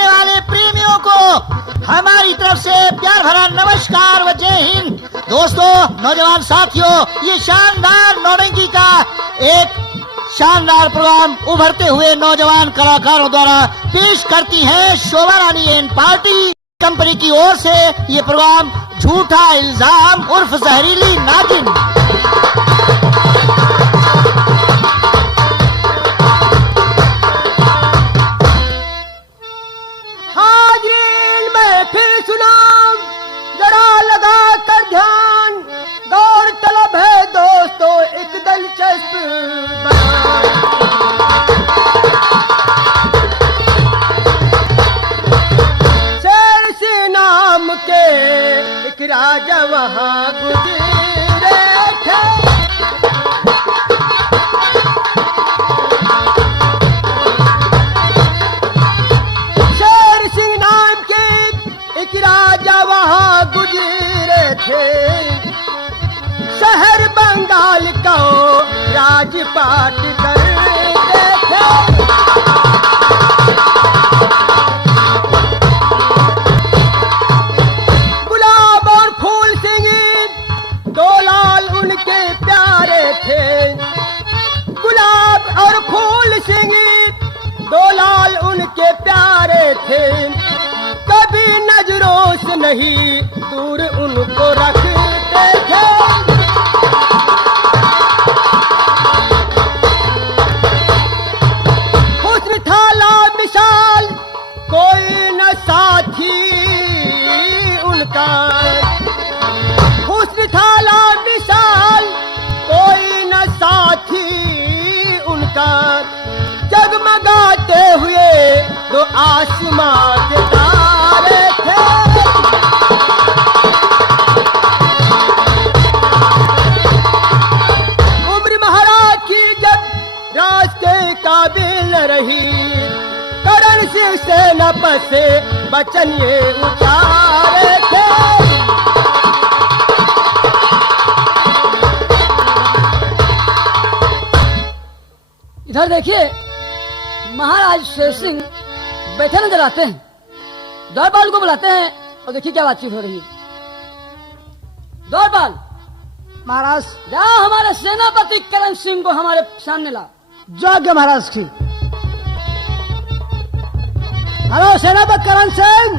सुनने वाले प्रेमियों को हमारी तरफ से प्यार भरा नमस्कार व जय हिंद। दोस्तों, नौजवान साथियों, ये शानदार नौरंगी का एक शानदार प्रोग्राम उभरते हुए नौजवान कलाकारों द्वारा पेश करती हैं शोभा रानी एंड पार्टी कंपनी की ओर से ये प्रोग्राम झूठा इल्जाम उर्फ जहरीली नागिन। राजा वहाँ गुजरे थे, शेर सिंह नाम के एक राजा वहाँ गुजरे थे। शहर बंगाल का राजपाट करते थे। उनके प्यारे थे, कभी नजरों से नहीं दूर उनको रखते थे। हुस्न था लामिसाल, कोई न साथी उनका। हुस्न था लामिसाल, कोई न साथी उनका। जगमगाते हुए दो आसमां के तारे थे। उम्र महाराज की जब रास्ते काबिल न रही, करण सिंह से न बसे बचन ये उतारे थे। इधर देखिए, महाराज शेर सिंह बैठे नजर आते हैं, दौड़पाल को बुलाते हैं और देखिए क्या बातचीत हो रही है। दौड़पाल, महाराज जा हमारे सेनापति करण सिंह को हमारे सामने ला। जागे महाराज की। हेलो सेनापति करण सिंह।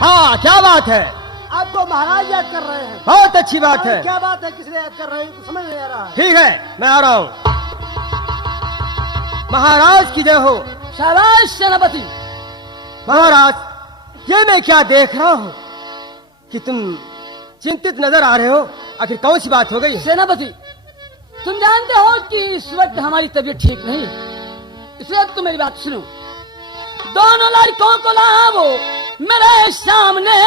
हाँ, क्या बात है? आपको महाराज याद कर रहे हैं। बहुत अच्छी बात है। क्या बात है, किसने याद कर रहे हैं, समझ नहीं आ रहा है। ठीक है, मैं आ रहा हूँ। महाराज की जय हो। शाबाश सेनापति। महाराज, ये मैं क्या देख रहा हूँ कि तुम चिंतित नजर आ रहे हो। आखिर कौन सी बात हो गई? सेनापति, तुम जानते हो कि इस वक्त हमारी तबीयत ठीक नहीं है, इस वक्त तुम मेरी बात सुनो। दोनों लड़कों को लाओ मेरे सामने,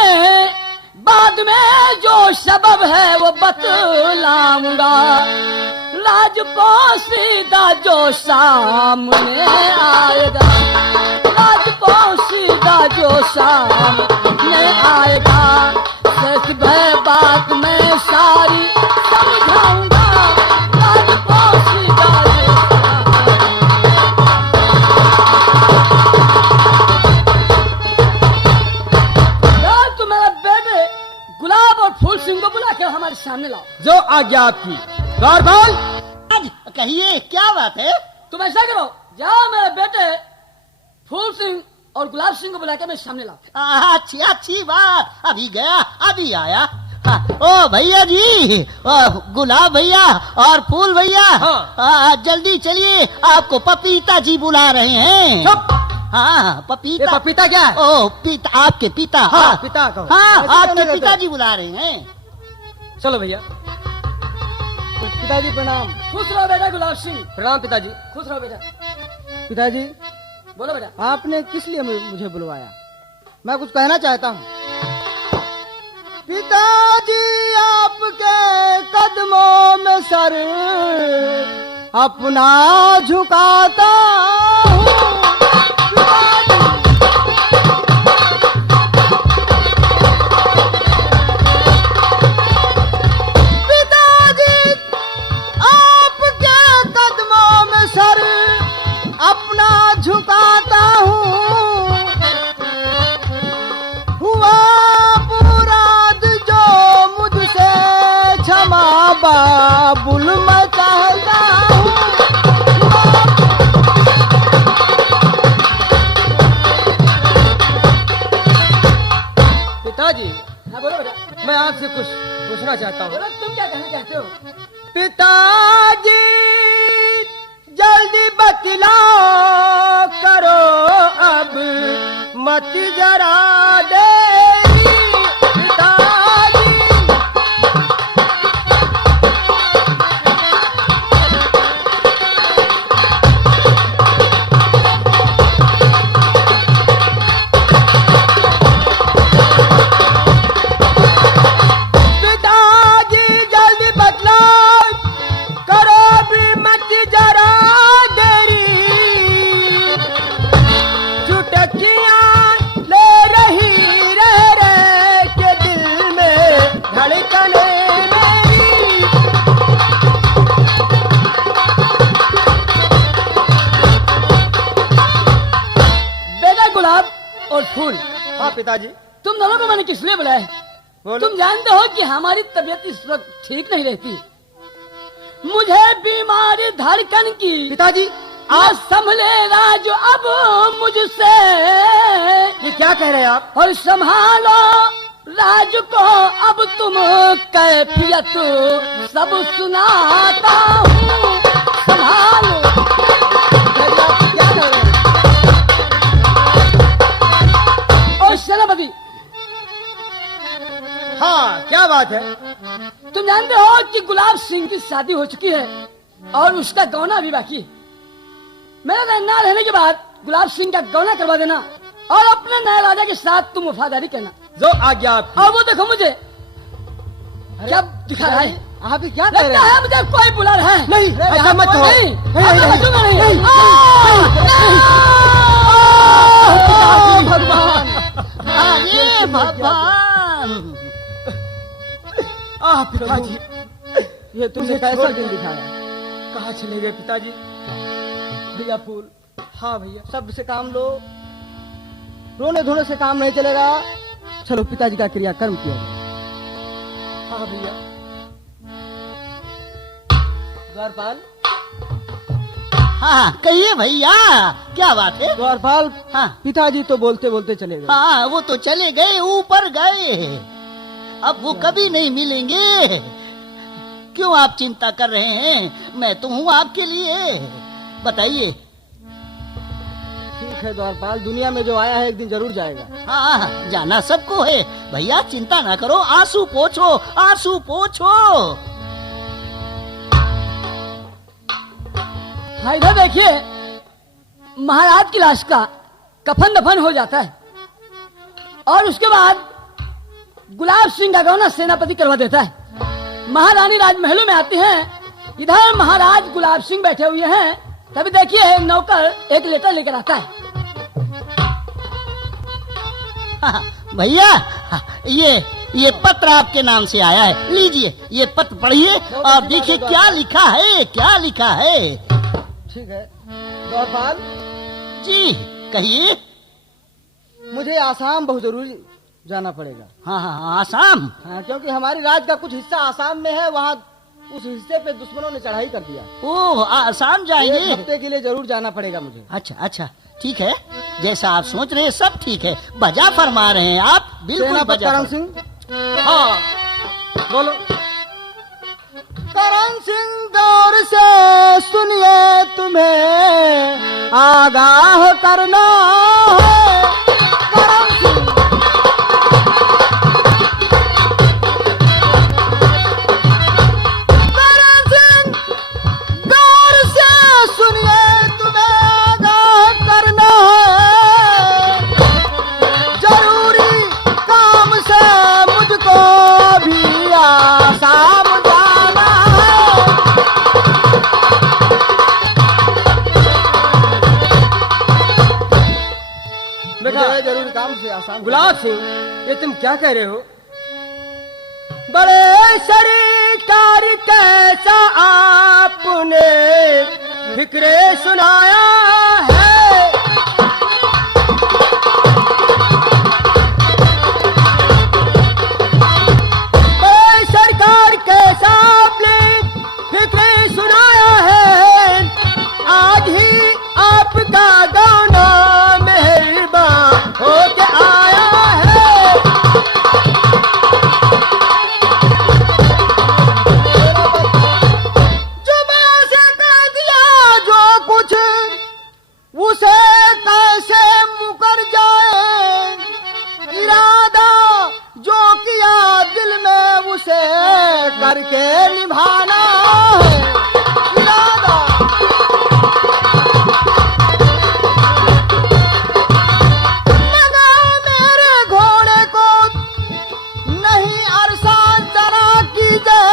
बाद में जो सबब है वो बतलाऊंगा। राजपोशीदा जो सामने आएगा, राजपोशीदा जो सामने आएगा, सच भय बात मैं सारी समझाऊंगा। राजपोशीदा जो तुम्हारे बेटे गुलाब और फूल सिंह को बुला कर हमारे सामने लाओ। जो आज्ञा आपकी। दौड़पाल, कहिए क्या बात है? तुम ऐसा करो, जाओ मेरे बेटे फूल सिंह और गुलाब सिंह को बुलाकर मेरे सामने लाओ। अच्छी अच्छी बात, अभी गया अभी आया। ओ भैया जी, गुलाब भैया और फूल भैया, जल्दी चलिए, आपको पपीता जी बुला रहे हैं। हाँ, पपीता। पपीता क्या है? ओ पिता, आपके पिता। हाँ, पिता को। हाँ, आपके पिताजी बुला रहे हैं। चलो भैया। पिताजी प्रणाम। खुश रहो बेटा गुलाब सिंह। प्रणाम पिताजी। खुश रहो बेटा। पिताजी, बोलो बेटा। आपने किस लिए मुझे बुलवाया? मैं कुछ कहना चाहता हूँ। पिताजी, आपके कदमों में सर अपना झुकाता हूँ। अपना झुकाता कुछ पूछना चाहता हूँ। बोलो तुम क्या कहना चाहते हो? पिताजी जल्दी बतलाओ करो अब मत जरा देरी। पिताजी पिताजी जल्दी बतलाओ करो भी मत जरा देरी। चुटकियां ले रही रह के दिल में धड़कने मेरी। बेटा गुलाब और फूल, हाँ पिताजी तुम दोनों को मैंने किस लिए बुलाया है? बोलो। तुम जानते हो कि हमारी तबीयत इस वक्त ठीक नहीं रहती। मुझे बीमारी धड़कन की पिताजी आज संभलेगा जो अब मुझसे, ये क्या कह रहे हैं आप? और संभालो राज को अब तुम कैफियत सब सुनाता हूँ। संभालो। पिताजी, आप क्या कह रहे हैं? और सेनापति, हाँ क्या बात है? तुम जानते हो कि गुलाब सिंह की शादी हो चुकी है और उसका गौना भी बाकी है। मेरा ना रहने के बाद गुलाब सिंह का गौना करवा देना और अपने नए राजा के साथ तुम वफादारी करना। जो आज्ञा आपकी। और वो देखो मुझे क्या दिखा रहा है। आप क्या कह रहे लगता हैं? है मुझे कोई बुला रहा है। नहीं, ऐसा मत कहो। नहीं, नहीं, अब मैं नहीं, बचूंगा नहीं। नहीं, आह! भगवान अरे भगवान, पिताजी ये तुमने कैसा दिन दिखाया? कहाँ चले गए पिताजी? भैया फूल, हाँ भैया सब से काम लो, रोने धोने से काम नहीं चलेगा। चलो पिताजी का क्रियाकर्म किया जाए। हाँ भैया। द्वारपाल, हाँ कहिए भैया, क्या बात है? द्वारपाल, हाँ पिताजी तो बोलते बोलते चले गए। हाँ, वो तो चले गए, ऊपर गए, अब वो कभी नहीं मिलेंगे। क्यों आप चिंता कर रहे हैं? मैं तो हूँ आपके लिए, बताइए। ठीक है द्वारपाल, दुनिया में जो आया है एक दिन जरूर जाएगा। हाँ, जाना सबको है भैया, चिंता ना करो, आंसू पोंछो, आंसू पोंछो। हाँ इधर देखिए, महाराज की लाश का कफन दफन हो जाता है और उसके बाद गुलाब सिंह का गौना सेनापति करवा देता है। महारानी राजमहलों में आती हैं, इधर महाराज गुलाब सिंह बैठे हुए हैं। तभी देखिए नौकर एक लेटर लेकर आता है। हाँ, भैया, ये पत्र आपके नाम से आया है, लीजिए ये पत्र पढ़िए और देखिए क्या लिखा है, क्या लिखा है। ठीक है द्वारपाल, जी कहिए। मुझे आसाम बहुत जरूरी जाना पड़ेगा। हाँ हाँ, आसाम। हाँ, क्योंकि हमारी राज का कुछ हिस्सा आसाम में है, वहाँ उस हिस्से पे दुश्मनों ने चढ़ाई कर दिया। ओह, आसाम एक जाएंगे? हफ्ते के लिए जरूर जाना पड़ेगा मुझे। अच्छा अच्छा, ठीक है, जैसा आप सोच रहे हैं सब ठीक है, बजा फरमा रहे हैं आप, बिल्कुल सेनापति बजा करण फरमा- सिंह, हाँ बोलो। करण सिंह दौर से सुनिए तुम्हें आगाह करना है। करण सिंह, करण सिंह दौर से सुनिए तुम्हें आगाह करना है। जरूरी काम से मुझको भी आसाम जाना है। बेटा मुझे जरूरी काम से आसाम गुलाब सिंह, ये तुम क्या कह रहे हो? बड़े सरकार कैसा आपने फिक्रे सुनाया है। बड़े सरकार कैसा आपने फिक्रे सुनाया है। आज ही आपका गाना मेहरबान होके आया है। के निभाना है इरादा। लगा मेरे घोड़े को नहीं अरसान जरा कीजिए,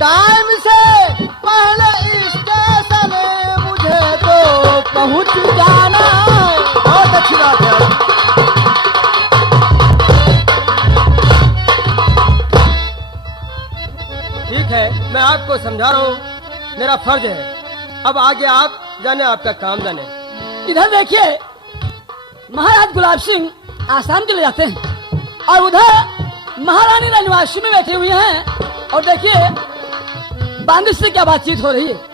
टाइम से पहले स्टेशन मुझे तो पहुंच जाना है। बहुत अच्छी बात है। ठीक है, मैं आपको समझा रहा हूँ, मेरा फर्ज है। अब आगे आप जाने, आपका काम जाने। इधर देखिए, महाराज गुलाब सिंह आसाम चले जाते हैं और उधर महारानी राजवासी में बैठे हुए हैं और देखिए बांदी से क्या बातचीत हो रही है।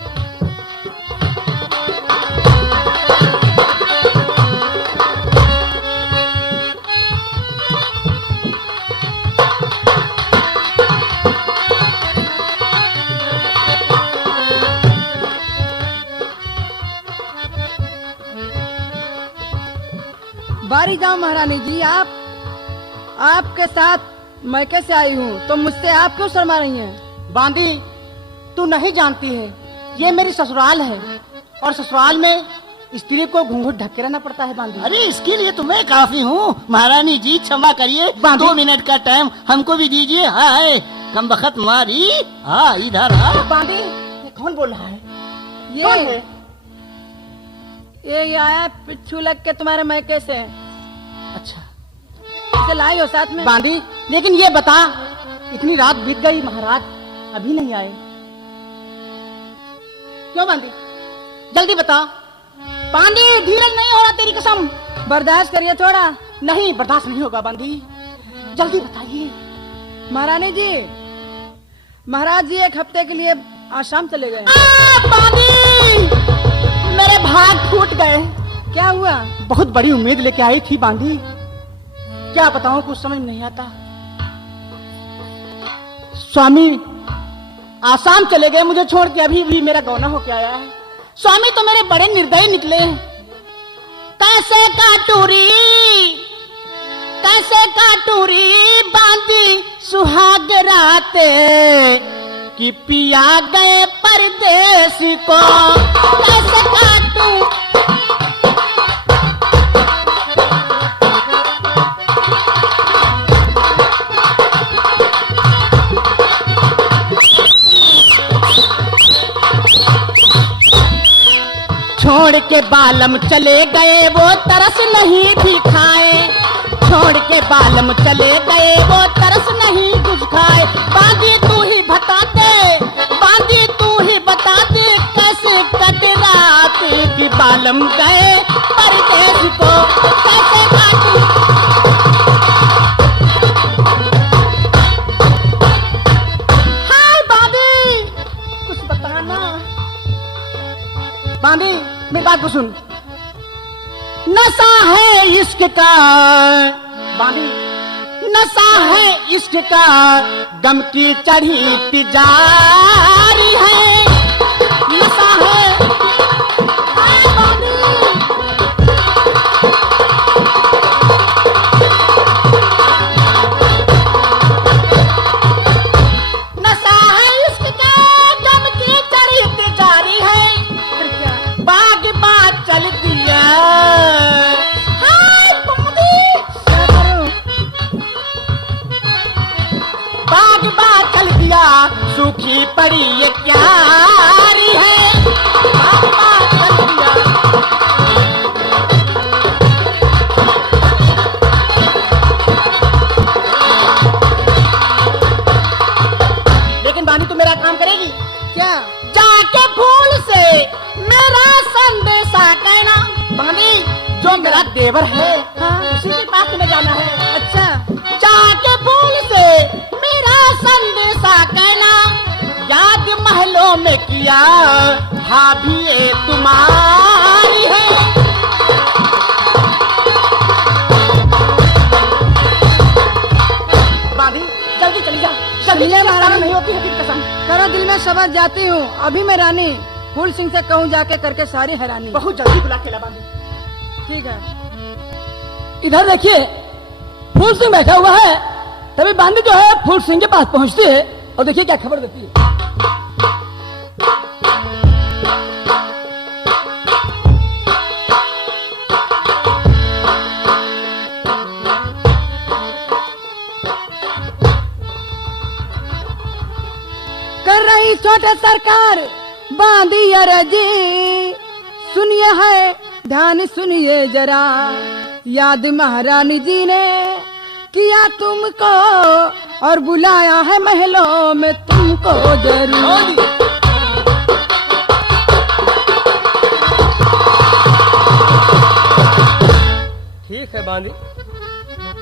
बारी जाओ महारानी जी, आपके साथ मैं कैसे आई हूँ, तो मुझसे आप क्यों शर्मा रही हैं? बांदी, तू नहीं जानती है, ये मेरी ससुराल है और ससुराल में स्त्री को घूंघट ढक के रहना पड़ता है। बांदी, अरे इसके लिए तो मैं काफी हूँ। महारानी जी क्षमा करिए, 2 मिनट का टाइम हमको भी दीजिए। हाय कम बखत मारी। हाँ इधर आ। बांदी, ये कौन बोल रहा है? कौन है? ये आया पिच्छू लग के तुम्हारे मैके से। अच्छा, इसे लाई हो साथ में? बांदी, लेकिन ये बता, इतनी रात बीत गई, महाराज अभी नहीं आए क्यों? बांदी जल्दी बता। बांदी, धीरज नहीं हो रहा, तेरी कसम। बर्दाश्त करिए थोड़ा। नहीं, बर्दाश्त नहीं होगा। बांदी जल्दी बताइए। महारानी जी, महाराज जी 1 हफ्ते के लिए आसाम चले गए। बांदी, मेरे भाग फूट गए। क्या हुआ? बहुत बड़ी उम्मीद लेके आई थी बांदी, क्या बताऊं, कुछ समझ नहीं आता। स्वामी आसाम चले गए मुझे छोड़ के, अभी भी मेरा गौना होके आया है। स्वामी तो मेरे बड़े निर्दयी निकले। कैसे काटूरी बांधी सुहाग राते कि पिया गए परदेश को। कैसे काटूं छोड़ के बालम चले गए वो तरस नहीं भी खाए। छोड़ के बालम चले गए वो तरस नहीं कुछ खाए। बांधी तू ही बता दे, बांधी तू ही बता दे, कैसे कट रात कि बालम गए परदेश को। कैसे काटूं हाय बांधी, कुछ बताना। बांधी मेरी बात को सुन, नशा है इश्क का। बांधी, नशा है इश्क का, दम की चढ़ी तिजारी है। नशा है बांधी, नशा है इश्क का, दम की चढ़ी तिजारी है। बाग बात चल दिया। हाय बांधी, बाग बात चल दिया, सूखी पड़ी ये प्यारी है। बाग बात चल दिया। लेकिन बांधी तू मेरा काम करेगी क्या? जाके फूल से मेरा संदेशा कहना। बांधी, जो मेरा देवर है उसी के पास तुम्हें जाना है। अच्छा, जाके फूल से मेरा संदेशा कहना, याद महलों में किया भाभी ये तुम्हारी है। बांधी जल्दी चली जा, जल्दी चलिए महारानी। नहीं होती है की कसम। करो दिल में समझ जाती हूँ। अभी मैं रानी फूल सिंह से कहूँ जाके करके सारी हैरानी। बहुत जल्दी बुला के ला बांधी। ठीक है। इधर देखिए फूल सिंह बैठा हुआ है तभी बांदी जो है फूल सिंह के पास पहुंचती है और देखिए क्या खबर देती है। कर रही छोटे सरकार बांधी अरजी, सुनिए है ध्यान सुनिए जरा, याद महारानी जी ने किया तुमको और बुलाया है महलों में तुमको जरूर। ठीक है बांदी,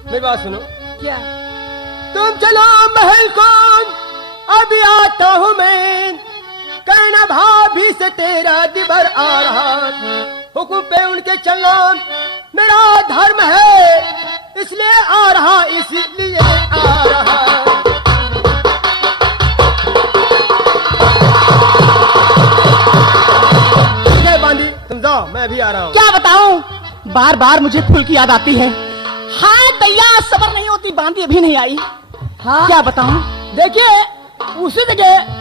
मेरी बात सुनो। क्या? तुम चलो महल को, अभी आता हूँ मैं, कहना भाभी से तेरा दिबर आ रहा, हुक्म पे उनके चलना मेरा धर्म है, इसलिए आ रहा, इसलिए आ रहा। ठीक है बांदी, तुम जाओ, मैं अभी आ रहा हूँ। क्या बताऊं, बार बार मुझे फूल की याद आती है। हाय दैया, सबर नहीं होती, बांदी अभी नहीं आई। हाँ क्या बताऊं? देखिए उसी जगह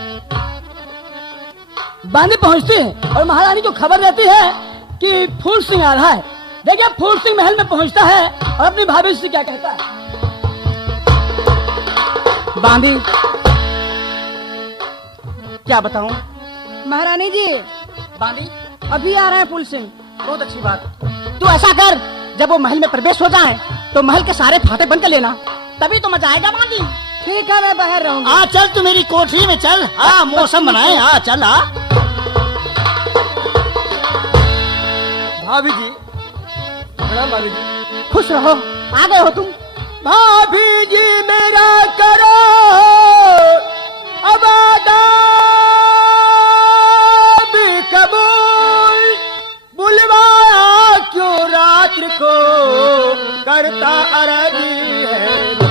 बांदी पहुंचती है और महारानी को खबर देती है कि फूल सिंह आ रहा है। देखिए फूल सिंह महल में पहुंचता है और अपनी भाभी से क्या कहता है। बांदी, क्या बताऊं? महारानी जी बांदी, अभी आ रहे हैं फूल सिंह। बहुत अच्छी बात। तू ऐसा कर, जब वो महल में प्रवेश हो जाए तो महल के सारे फाटे बंद कर लेना, तभी तो मजा आएगा बांदी। ठीक है, मैं बाहर रहूंगी। आ चल तू मेरी कोठरी में चल, हाँ मौसम बनाए, हाँ चल। हाँ भाभी जी, प्रणाम भाभी जी। खुश रहो, आ गए हो तुम। भाभी जी मेरा करो अबादा भी कबूल, बुलवाया क्यों रात्रि को, करता अरबी है।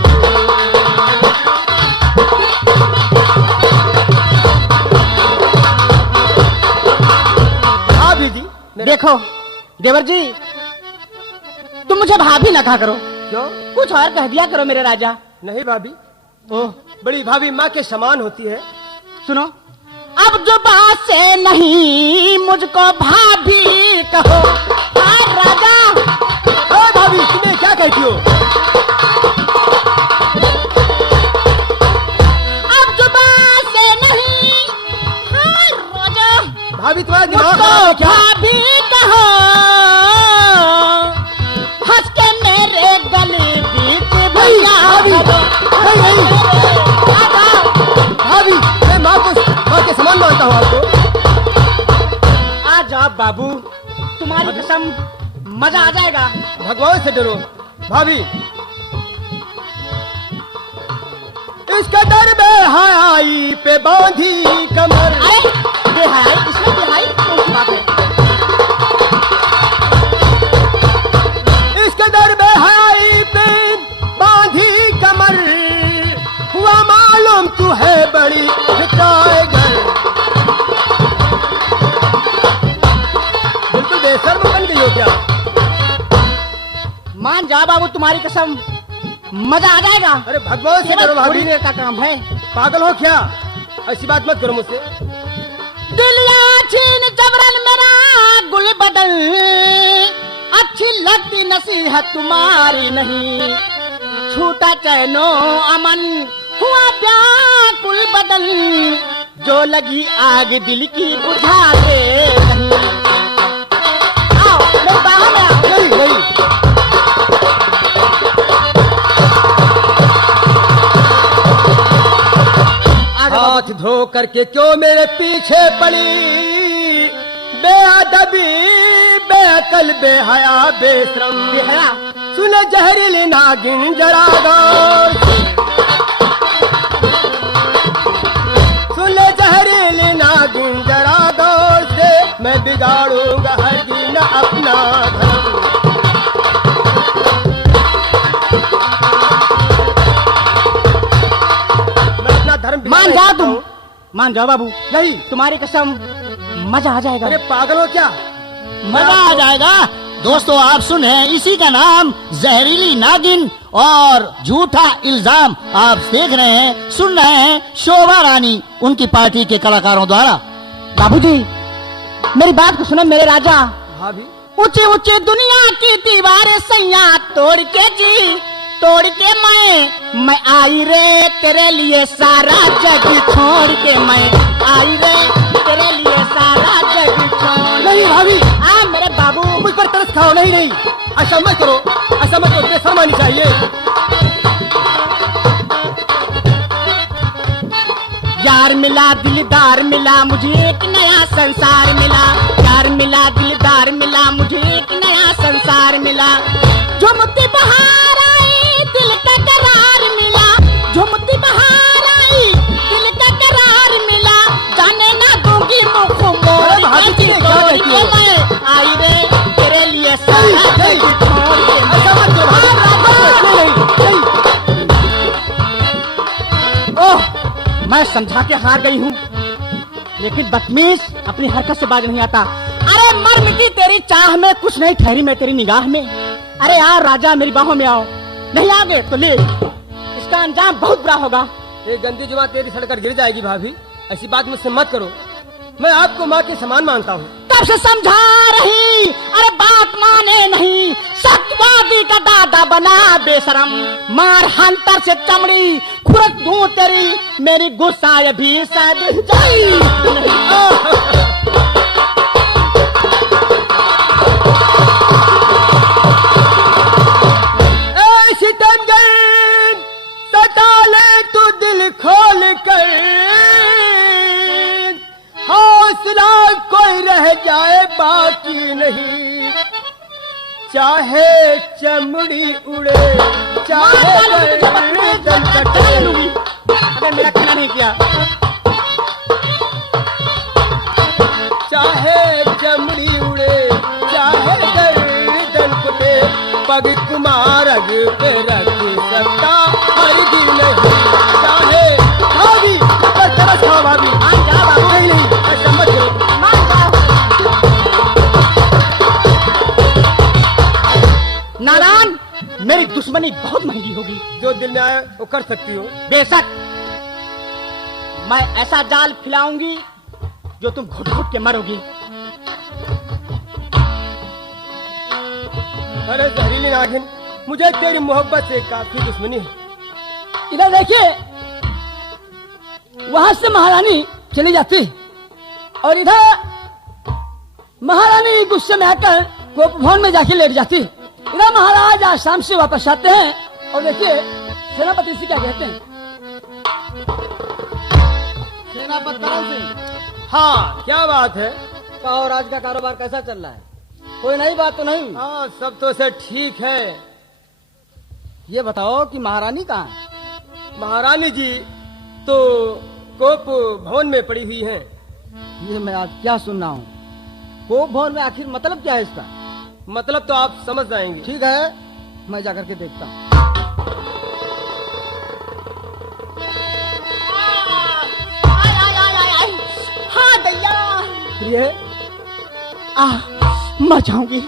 भाभी जी देखो देवर जी, तुम मुझे भाभी ना कहा करो, क्यों? कुछ और कह दिया करो मेरे राजा। नहीं भाभी, ओह, बड़ी भाभी माँ के समान होती है। सुनो, अब जो बात से नहीं मुझको भाभी कहो। हाय राजा, हाँ भाभी, तुम्हें क्या कहती हो? अब जो बात से नहीं, हाय राजा, भाभी तुम्हारा दिमाग मुझको खराब है क्या? भाभी कहो, हंस के मेरे गले बीच भैया भाभी, नहीं नहीं भाभी, मैं माँ के समान मानता हूँ आपको। आ जाओ बाबू, तुम्हारी कसम मजा आ जाएगा। भगवान से डरो भाभी। इस कदर बेहयाई पे बांधी कमर। अरे बेहयाई, इसमें बेहयाई कौन सी बात है? इस कदर बेहयाई पे बांधी कमर, हुआ मालूम तू है बड़ी टाइगर। बिल्कुल बेशर्म बन गई हो क्या? मान जा बाबू, तुम्हारी कसम मजा आ जाएगा। अरे भगवान से केवल डरो थोड़ी भाभी, देर का काम है। पागल हो क्या? ऐसी बात मत करो मुझसे। दिलिया छीन जबरन मेरा गुल बदल, अच्छी लगती नसीहत तुम्हारी नहीं, छूटा चैनो अमन हुआ व्याकुल बदल, जो लगी आग दिल की बुझा दे नहीं। आओ मेरे बाहर में आओ। नहीं नहीं, हाथ धो करके क्यों मेरे पीछे पड़ी, बेअदबी बेअकल बेहया बेशरम। बेहया, सुन जहरीली नागिन जरा गौर से, सुन जहरीली नागिन जरा गौर से, मैं बिगाड़ूंगा हर दिन अपना धर्म। मैं अपना धर्म मान जाओ तुम, मान जाओ बाबू, नहीं। तुम्हारी कसम मजा आ जाएगा। अरे पागल हो क्या? मजा आ जाएगा। दोस्तों आप सुन हैं, इसी का नाम जहरीली नागिन और झूठा इल्जाम आप देख रहे हैं, सुन रहे हैं शोभा रानी उनकी पार्टी के कलाकारों द्वारा। बाबूजी मेरी बात को सुनो मेरे राजा। भाभी ऊंचे ऊंचे दुनिया की दीवारें सैया तोड़ के जी, तोड़ के मैं आई रे तेरे लिए सारा जग छोड़ के, मैं आई रे तेरे लिए सारा जग छोड़। नहीं भाभी, मेरे बाबू मुझ पर तरस खाओ। नहीं नहीं, ऐसा मत करो, ऐसा मत करो, बेशर्म आनी चाहिए। यार मिला दिलदार मिला मुझे एक नया संसार मिला, यार मिला दिलदार मिला मुझे एक नया संसार मिला। झुमती बहार आई दिल का करार मिला, झुमती बहार आई दिल का करार मिला। जाने ना दूंगी मुख मोड़ के छोड़ के, मैं आई रे तेरे लिए सारा जग छोड़ के। ऐसा मत करो। ओह मैं समझा के हार गई हूँ, लेकिन बदतमीज अपनी हरकत से बाज नहीं आता। अरे मर्म की तेरी चाह में कुछ नहीं ठहरी मैं तेरी निगाह में। अरे यार राजा मेरी बाहों में आओ, नहीं आओगे तो ले, इसका अंजाम बहुत बुरा होगा। ये गंदी जुबान तेरी सड़कर गिर जाएगी। भाभी ऐसी बात मुझसे मत करो, मैं आपको माँ के समान मानता हूँ। तब से समझा रही, अरे बात माने नहीं, सत्यवादी का दादा बना बेशरम। मार हंतर से चमड़ी खुरक दूं तेरी, मेरी गुस्सा भी शायद जाई। सता ले तू दिल खोल कर, हौसला कोई रह जाए बाकी नहीं। चाहे चमड़ी उड़े चाहे गर्दन कटे। अबे मेरा कहना नहीं किया। चाहे चमड़ी उड़े चाहे गर्दन कटे, पग कुमारज पे रख सकता हरगिज नहीं। चाहे भाभी बस तरस खाओ भाभी। नहीं नहीं, ऐसा मत करो। नारायण मेरी दुश्मनी बहुत महंगी होगी। जो दिल में आए वो कर सकती हो। बेशक मैं ऐसा जाल खिलाऊंगी जो तुम घुट घुट के मरोगी। अरे जहरीली नागिन, मुझे तेरी मोहब्बत से काफी दुश्मनी है। इधर देखिए, वहां से महारानी चली जाती और इधर महारानी गुस्से में आकर कोप भवन में जाके लेट जाती। इधर महाराज आज शाम से वापस आते हैं और देखिए सेनापति से क्या कहते हैं। सेनापति करण सिंह, हाँ क्या बात है। कहो राज का कारोबार कैसा चल रहा है? कोई नई बात तो नहीं? हाँ सब तो सर ठीक है। ये बताओ कि महारानी कहाँ है? महारानी जी तो कोप भवन में पड़ी हुई हैं। ये मैं आज क्या सुन रहा हूँ? कोप भवन में आखिर मतलब क्या है इसका? मतलब तो आप समझ जाएंगे। ठीक है, मैं जाकर के देखता हूँ। हाँ दैया प्रिय, मर जाऊंगी।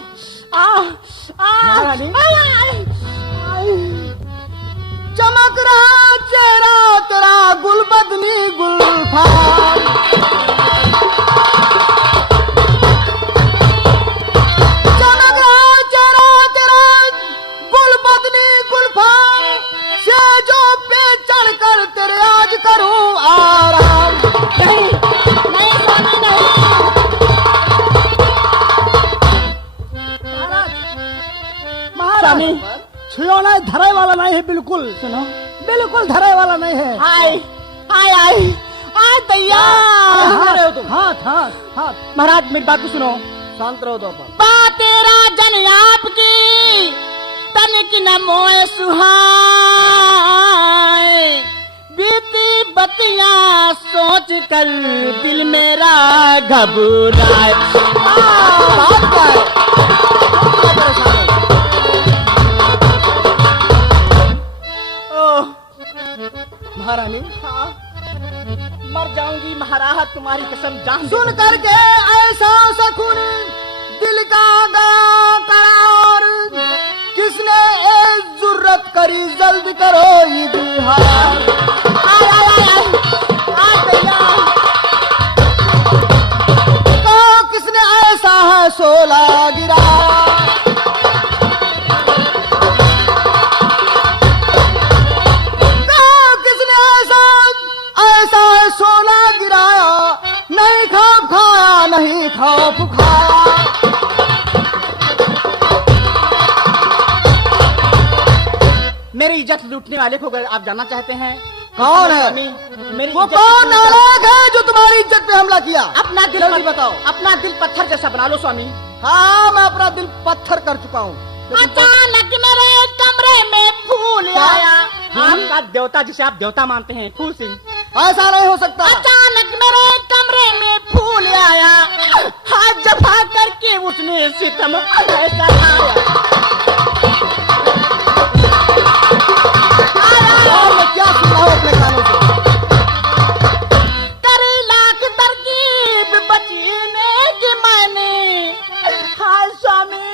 महारानी? चमक रहा चेहरा तेरा गुलबदनी गुलफाम। चमक रहा चेहरा तेरा गुलबदनी गुलफाम, से जो पे चढ़कर तेरे आज करूं आराम। नहीं नहीं स्वामी नहीं। स्वामी खिलौना धराए वाला नहीं है, बिल्कुल सुनो, बिल्कुल धराए वाला नहीं है। हाय हाय हाय हाय दैया। हाथ हाथ हाथ। महाराज मेरी बात को सुनो। शांत रहो। दोपहर बात तेरा जन आपकी तनिक न मोए सुहाए, बीती बतियां सोच कर दिल मेरा घबराए। बात क्या है? महारानी, हाँ, मर जाऊंगी महाराज तुम्हारी कसम जान। सुन करके ऐसा सकुन दिल का गया करार, किसने ए जुर्रत कर करी जल्द करो ये बिहार। आय आय आय आय भैया कहो किसने ऐसा है सोला गिरा, कहो किसने ऐसा है सोना गिराया, नहीं खौफ खाया नहीं खौफ खाया। मेरी इज्जत लूटने वाले को अगर आप जानना चाहते हैं कौन है? मेरी वो इज्जत कौन लूटने वाला- नालायक है जो तुम्हारी इज्जत पे हमला किया? अपना दिल जल्दी पत्थर बताओ। अपना दिल पत्थर जैसा बना लो स्वामी। हाँ मैं अपना दिल पत्थर कर चुका हूँ। अचानक मेरे कमरे में फूल आया। आपका देवता जिसे आप देवता मानते हैं फूल सिंह। ऐसा नहीं हो सकता। अचानक मेरे कमरे में फूल आया, हाथ जफा करके उसने सितम ऐसा और मैं क्या सुना हूँ अपने कानों से? तेरी लाख तरकीब बचने की मैंने, हाय स्वामी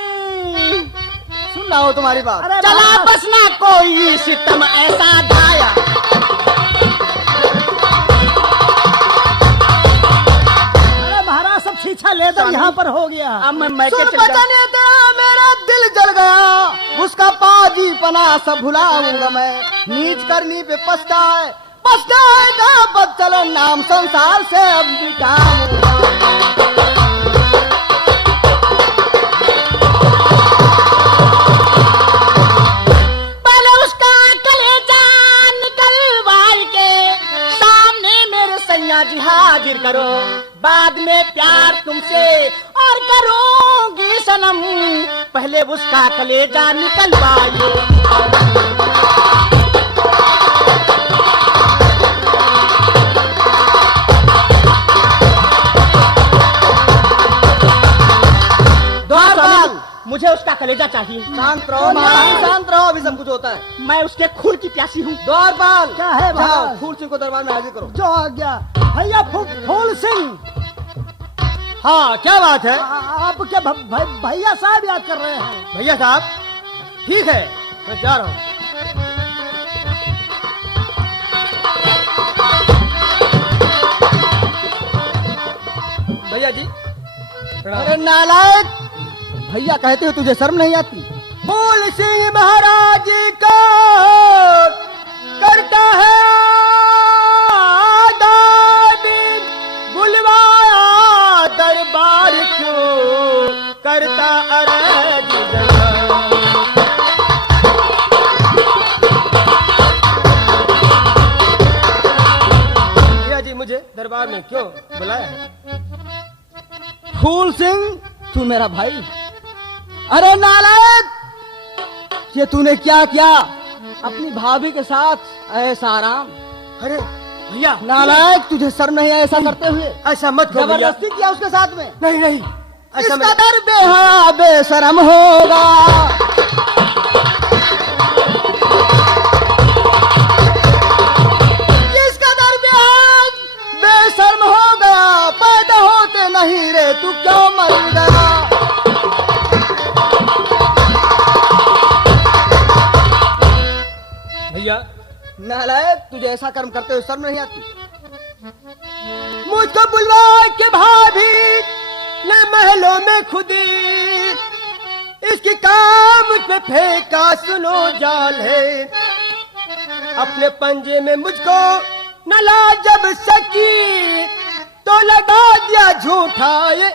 सुन रहा हूँ तुम्हारी बात। चला बस ना कोई सितम ऐसा ढाया। अरे महाराज सब छीछा लेकर यहाँ पर हो गया। अब मैं सुन चल जा- बचने तेरा मेरा दिल जल गया, उसका पाजी पना सब भुलाऊंगा मैं। नीच करनी पे पछताएगा बदचलन नाम संसार से अब मिटाऊंगा। पहले उसका कलेजा निकलवाई के सामने मेरे सैया जी हाजिर करो, बाद में प्यार तुमसे और करूंगी सनम। पहले उसका कलेजा निकलवाइए। द्वारपाल मुझे उसका कलेजा चाहिए। शांत रहो महाराज, शांत रहो, अभी सब कुछ होता है। मैं उसके खून की प्यासी हूँ। द्वारपाल क्या है जाओ महाराज? फूल सिंह को दरबार में हाजिर करो। जो आ गया भैया फूल सिंह। हाँ क्या बात है आपके भैया साहब याद कर रहे हैं। भैया साहब? ठीक है मैं जा रहा हूँ। भैया जी। अरे नालायक, भैया कहते हो तुझे शर्म नहीं आती? फूल सिंह महाराज को करता है आदाबी, बुलवाया दरबार क्यों करता अरज दरबार। भैया जी मुझे दरबार में क्यों बुलाया है? फूल सिंह तू मेरा भाई। अरे नालायक, ये तूने क्या किया अपनी भाभी के साथ ऐसा आराम? अरे भैया नालायक, तुझे शर्म नहीं है ऐसा करते हुए? ऐसा मत करो, जबरदस्ती किया उसके साथ में? नहीं नहीं, ऐसा इसका दर बेहा बेशरम होगा। इसका दर बेहा बेशर्म हो गया, पैदा होते नहीं रे तू क्यों मर गया? भैया नालायक, तुझे ऐसा कर्म करते हुए शर्म नहीं आती? मुझको बुलवा के भाभी ने महलों में खुदी, इसकी काम पे फेंका सुनो जाल है। अपने पंजे में मुझको न ला जब सकी तो लगा दिया झूठा ये